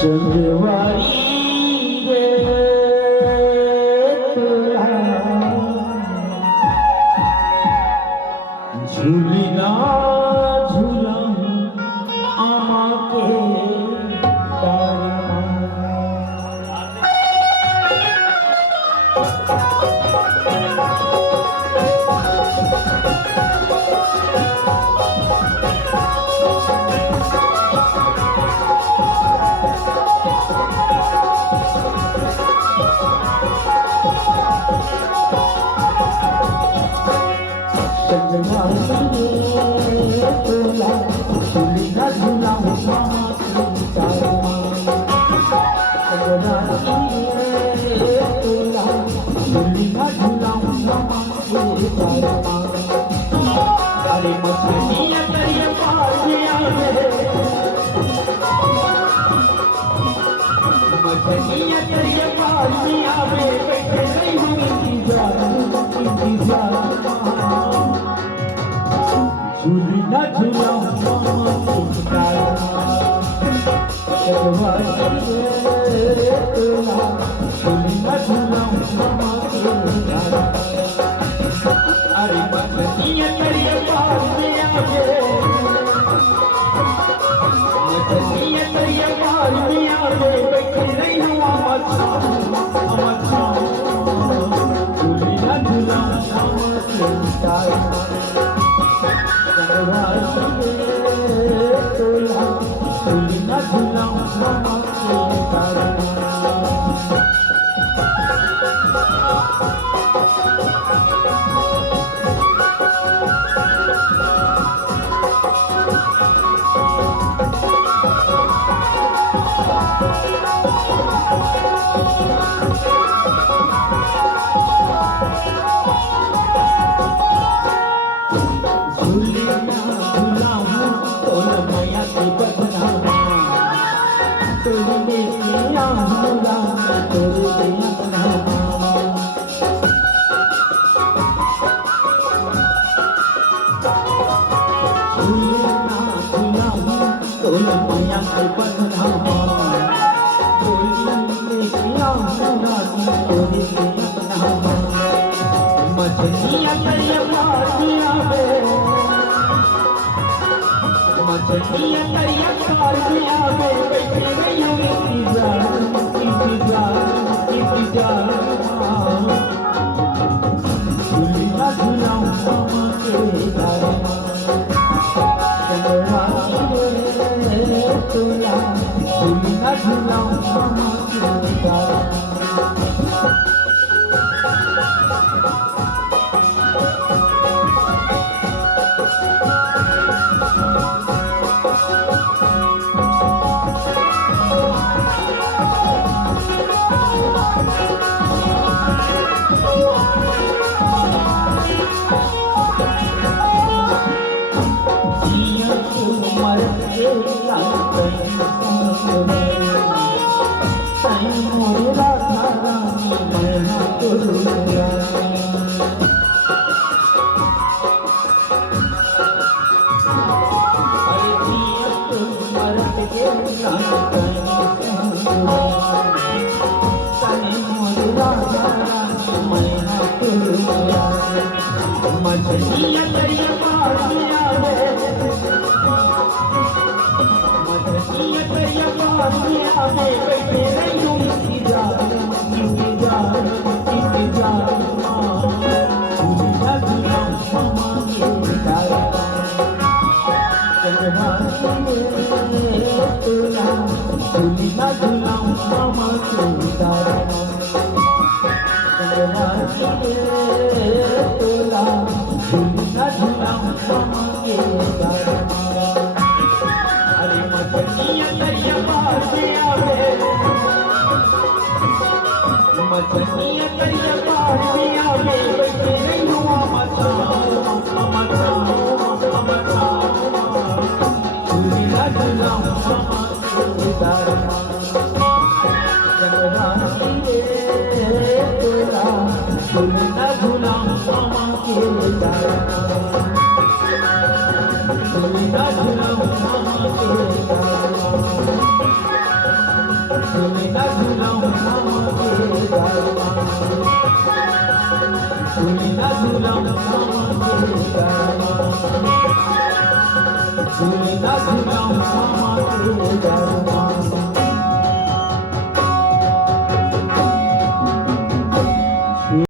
संगवारी रे तुला झूली ना झूलाऊं आमा के तारा तुला झूली ना झूलाऊं आमा के तारा तुला झूली ना झूलाऊं आमा के तारा अरे मछलियां तेरे पास आवे मछलियां तेरे पास आवे बैठे नहीं हूँ इंतजार झूली ना झूलाऊं आमा के तारा संगवारी रे तुला झूली ना झूलाऊं आमा के तारा अरे मछलियां तेरे पास आवे मछलियां तेरे पास आवे बैठे नहीं हूँ मच्छा झूली ना झूलाऊं आमा के तारा संगवारी रे तुला झूली ना झूलाऊं आमा के तारा झूली ना झूलाऊं तोला मैया की बदनामा तोरी मेरी आंगूला तोरी अपनामा झूली ना झूलाऊं तोला मैया की बदनामा तोरी मेरी आंगूला तोरी अपनामा मछलियां तेरे पास आवे मछलियां तेरे पास आवे बैठे नहीं हूँ इंतजार झूली ना झूलाऊं आमा के तारा संगवारी रे तुला झूली ना झूलाऊं आमा के तारा मछलियां तेरे पास आवे मछलियां तेरे पास आवे बैठे नहीं हूँ इंतजार झूली ना झूलाऊं आमा के तारा संगवारी रे तुला झूली ना झूलाऊं आमा के तारा संगवारी रे तुला झूली ना झूलाऊं आमा के तारा अरे मछलियां तेरे पास आवे मछलियां तेरे पास आवे बैठे नहीं हूँ मच्छा झूली ना झूलाऊं आमा के तारा संगवारी रे तुला झूली ना झूलाऊं आमा के तारा झूली ना झूलाऊं आमा के तारा তুলি না ঝুলাম আমাকে তারা তুলি না ঝুলাম